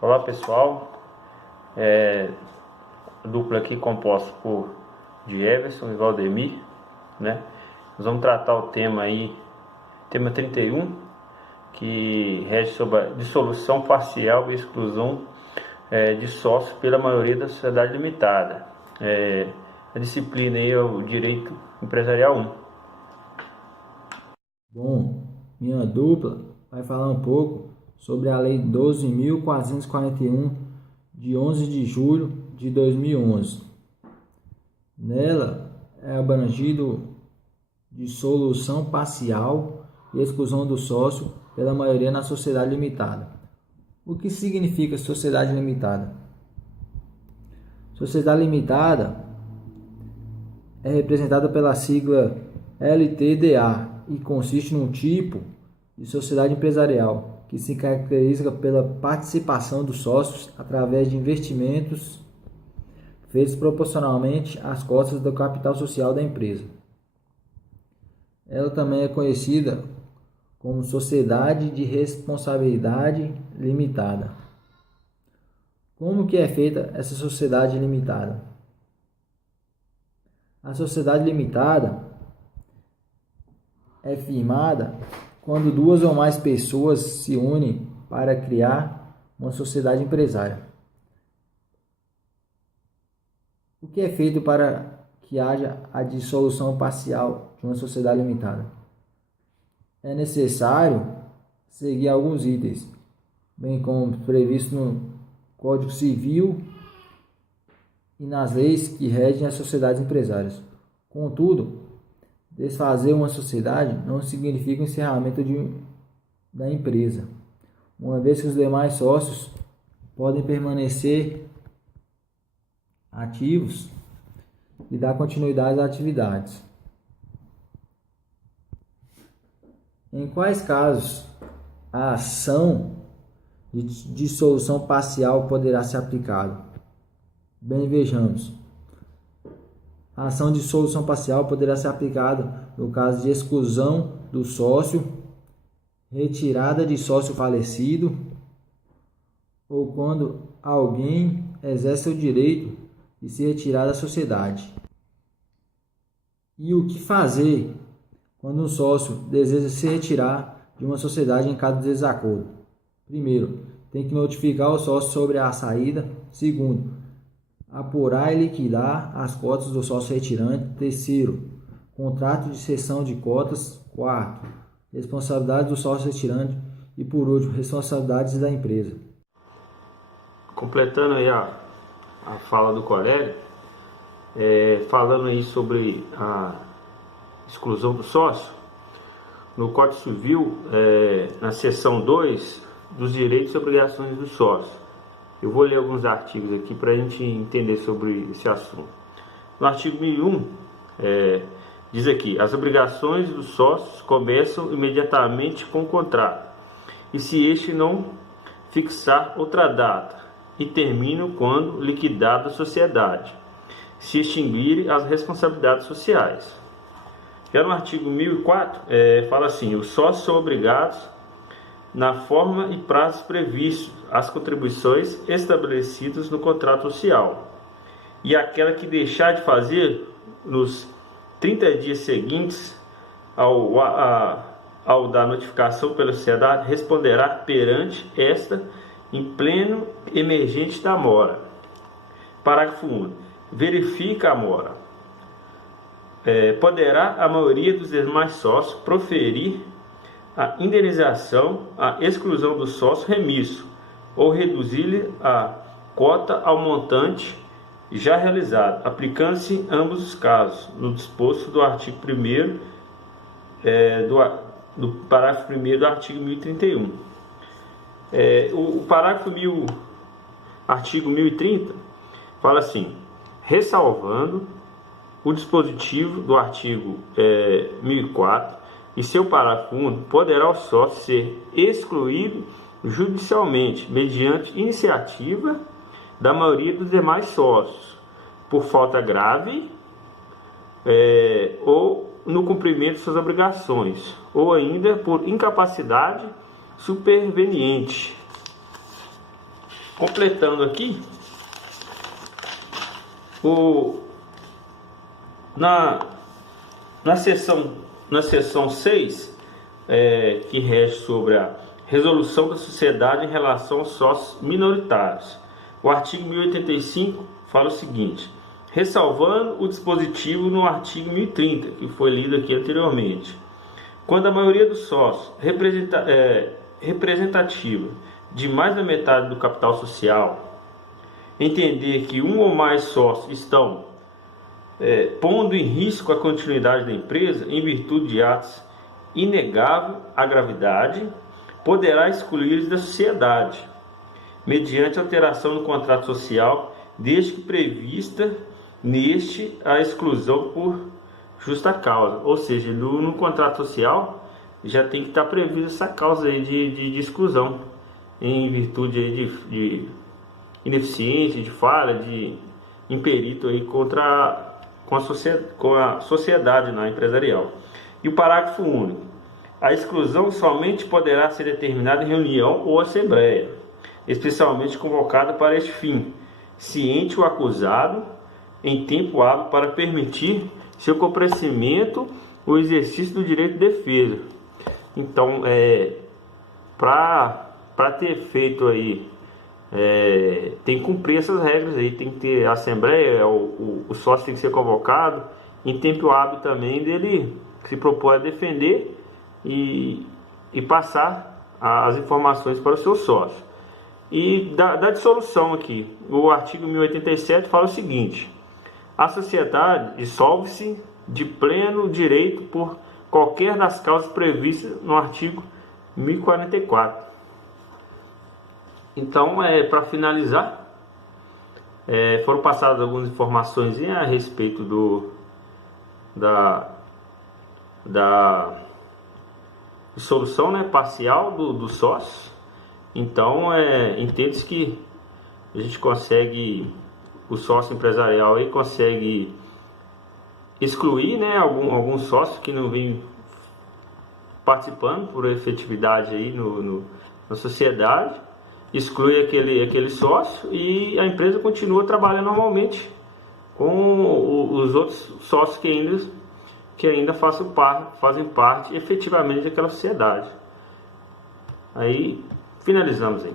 Olá pessoal, a dupla aqui composta por Everson e Valdemir, né? Nós vamos tratar o tema aí, tema 31, que rege sobre a dissolução parcial e exclusão de sócios pela maioria da sociedade limitada. A disciplina aí é o Direito Empresarial 1. Bom, minha dupla vai falar um pouco sobre a Lei 12.441, de 11 de julho de 2011. Nela é abrangido dissolução parcial e exclusão do sócio pela maioria na sociedade limitada. O que significa sociedade limitada? Sociedade limitada é representada pela sigla LTDA e consiste num tipo de sociedade empresarial que se caracteriza pela participação dos sócios através de investimentos feitos proporcionalmente às cotas do capital social da empresa. Ela também é conhecida como sociedade de responsabilidade limitada. Como que é feita essa sociedade limitada? A sociedade limitada é firmada quando duas ou mais pessoas se unem para criar uma sociedade empresária. O que é feito para que haja a dissolução parcial de uma sociedade limitada? É necessário seguir alguns itens, bem como previsto no Código Civil e nas leis que regem as sociedades empresárias. Contudo, desfazer uma sociedade não significa o encerramento da empresa, uma vez que os demais sócios podem permanecer ativos e dar continuidade às atividades. Em quais casos a ação de dissolução parcial poderá ser aplicada? Bem, vejamos. A ação de dissolução parcial poderá ser aplicada no caso de exclusão do sócio, retirada de sócio falecido ou quando alguém exerce o direito de se retirar da sociedade. E o que fazer quando um sócio deseja se retirar de uma sociedade em caso de desacordo? Primeiro, tem que notificar o sócio sobre a saída. Segundo, apurar e liquidar as cotas do sócio retirante. Terceiro, contrato de cessão de cotas. Quarto, responsabilidade do sócio retirante. E por último, responsabilidades da empresa. Completando aí a fala do colega, falando aí sobre a exclusão do sócio, no Código Civil, na seção 2 dos direitos e obrigações do sócio. Eu vou ler alguns artigos aqui para a gente entender sobre esse assunto. No artigo 1001, diz aqui: as obrigações dos sócios começam imediatamente com o contrato, e se este não fixar outra data, e terminam quando liquidada a sociedade, se extinguirem as responsabilidades sociais. Já no artigo 1004, fala assim: os sócios são obrigados, na forma e prazos previstos, as contribuições estabelecidas no contrato social, e aquela que deixar de fazer nos 30 dias seguintes ao da notificação pela sociedade, responderá perante esta em pleno emergente da mora. Parágrafo 1. Verifica a mora. Poderá a maioria dos demais sócios proferir a indenização, a exclusão do sócio remisso, ou reduzir-lhe a cota ao montante já realizado, aplicando-se em ambos os casos, no disposto do artigo 1º, do parágrafo 1º do artigo 1031. O parágrafo artigo 1030 fala assim: ressalvando o dispositivo do artigo 1004 e seu parágrafo 1, poderá o sócio ser excluído judicialmente mediante iniciativa da maioria dos demais sócios por falta grave ou no cumprimento de suas obrigações, ou ainda por incapacidade superveniente. completando aqui, na seção 6, que rege sobre a resolução da sociedade em relação aos sócios minoritários. O artigo 1085 fala o seguinte: ressalvando o dispositivo no artigo 1030, que foi lido aqui anteriormente, quando a maioria dos sócios representativa de mais da metade do capital social entender que um ou mais sócios estão pondo em risco a continuidade da empresa em virtude de atos inegável à gravidade, poderá excluí-los da sociedade, mediante alteração no contrato social, desde que prevista neste a exclusão por justa causa. Ou seja, no contrato social já tem que estar prevista essa causa aí de exclusão, em virtude aí de ineficiência, de falha, de imperito aí com a sociedade empresarial. E o parágrafo único: a exclusão somente poderá ser determinada em reunião ou assembleia, especialmente convocada para este fim, ciente o acusado em tempo hábil para permitir seu comparecimento ou exercício do direito de defesa. Então, para ter feito aí, tem que cumprir essas regras aí, tem que ter assembleia, o sócio tem que ser convocado em tempo hábil também dele se propor a defender e passar as informações para o seu sócio. E da dissolução aqui, o artigo 1087 fala o seguinte: a sociedade dissolve-se de pleno direito por qualquer das causas previstas no artigo 1044. Então, para finalizar, foram passadas algumas informações a respeito da dissolução parcial do sócio. Então, entende-se que a gente consegue, o sócio empresarial aí consegue excluir alguns sócios que não vêm participando por efetividade aí na sociedade, exclui aquele sócio e a empresa continua trabalhando normalmente com os outros sócios que ainda fazem parte efetivamente daquela sociedade. Aí finalizamos aí.